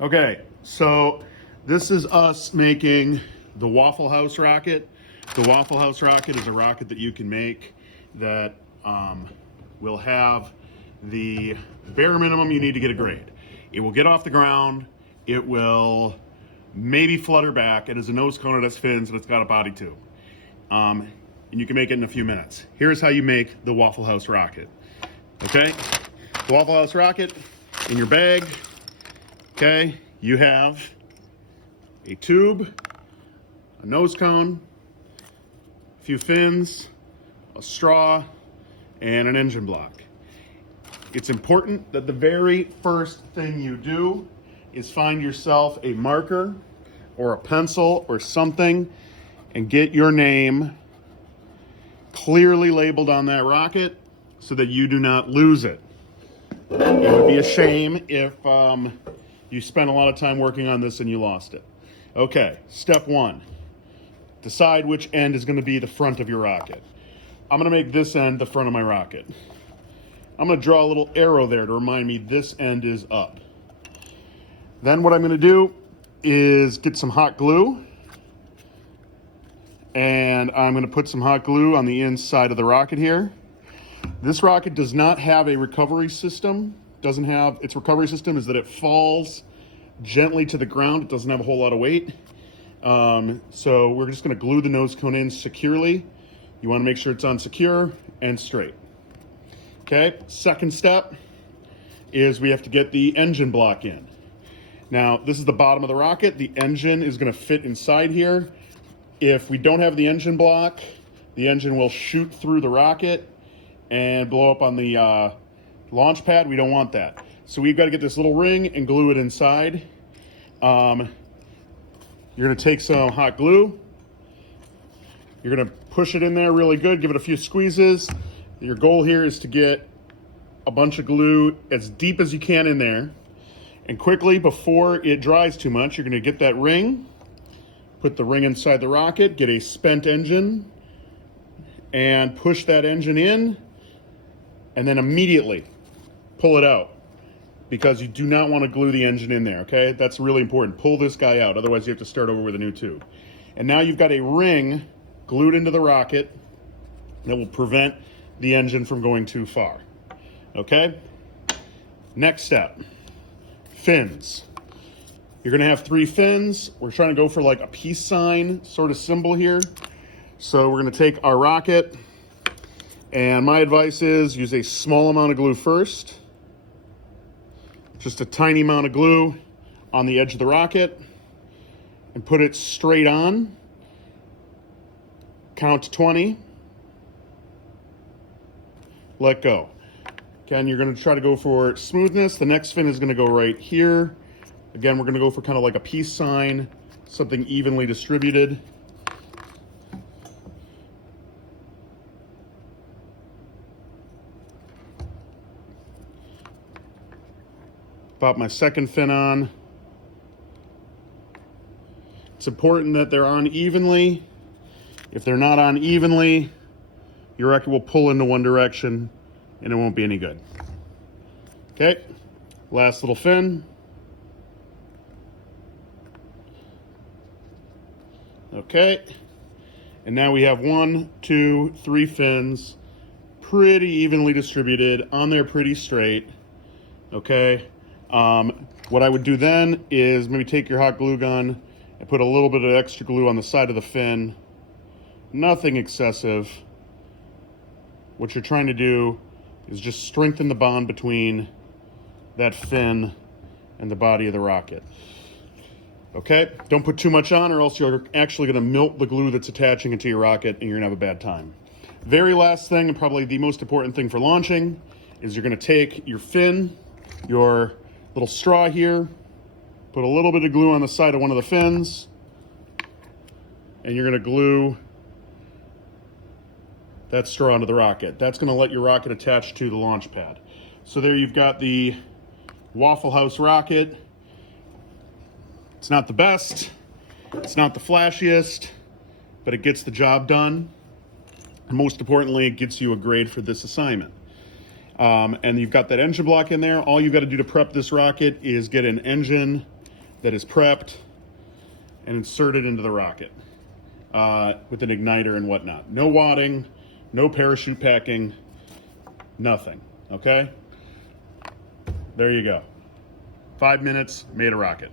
Okay, so this is us making the Waffle House rocket. The Waffle House rocket is a rocket that you can make that will have the bare minimum you need to get a grade. It will get off the ground, it will maybe flutter back, it has a nose cone, it has fins, and it's got a body tube. And you can make it in a few minutes. Here's how you make the Waffle House rocket. Okay, the Waffle House rocket in your bag. Okay, you have a tube, a nose cone, a few fins, a straw, and an engine block. It's important that the very first thing you do is find yourself a marker or a pencil or something and get your name clearly labeled on that rocket so that you do not lose it. It would be a shame if you spent a lot of time working on this and you lost it. Okay, step one. Decide which end is going to be the front of your rocket. I'm going to make this end the front of my rocket. I'm going to draw a little arrow there to remind me this end is up. Then what I'm going to do is get some hot glue. And I'm going to put some hot glue on the inside of the rocket here. This rocket does not have a recovery system. Its recovery system is that it falls gently to the ground. It doesn't have a whole lot of weight. So we're just going to glue the nose cone in securely. You want to make sure it's on secure and straight. Okay, second step is we have to get the engine block in. Now, this is the bottom of the rocket. The engine is going to fit inside here. If we don't have the engine block, the engine will shoot through the rocket and blow up on the launch pad. We don't want that. So we've got to get this little ring and glue it inside. You're going to take some hot glue. You're going to push it in there really good. Give it a few squeezes. Your goal here is to get a bunch of glue as deep as you can in there. And quickly, before it dries too much, you're going to get that ring. Put the ring inside the rocket. Get a spent engine. And push that engine in. And then immediately pull it out, because you do not want to glue the engine in there, okay? That's really important. Pull this guy out, otherwise you have to start over with a new tube. And now you've got a ring glued into the rocket that will prevent the engine from going too far, okay? Next step, fins. You're gonna have 3 fins. We're trying to go for like a peace sign sort of symbol here. So we're gonna take our rocket, and my advice is use a small amount of glue first. Just a tiny amount of glue on the edge of the rocket, and put it straight on. Count to 20. Let go. Again, you're going to try to go for smoothness. The next fin is going to go right here. Again, we're going to go for kind of like a peace sign, something evenly distributed. Pop my second fin on. It's important that they're on evenly. If they're not on evenly, your rocket will pull into one direction and it won't be any good. Okay, last little fin. Okay, and now we have 1, 2, 3 fins, pretty evenly distributed, on there pretty straight. Okay, what I would do then is maybe take your hot glue gun and put a little bit of extra glue on the side of the fin. Nothing excessive. What you're trying to do is just strengthen the bond between that fin and the body of the rocket. Okay, don't put too much on or else you're actually going to melt the glue that's attaching it to your rocket and you're going to have a bad time. Very last thing, and probably the most important thing for launching, is you're going to take your fin, your little straw here, put a little bit of glue on the side of one of the fins, and you're going to glue that straw onto the rocket. That's going to let your rocket attach to the launch pad. So there you've got the Waffle House rocket. It's not the best, it's not the flashiest, but it gets the job done. And most importantly, it gets you a grade for this assignment. And you've got that engine block in there. All you've got to do to prep this rocket is get an engine that is prepped and inserted into the rocket with an igniter and whatnot. No wadding, no parachute packing, nothing, okay? There you go. 5 minutes, made a rocket.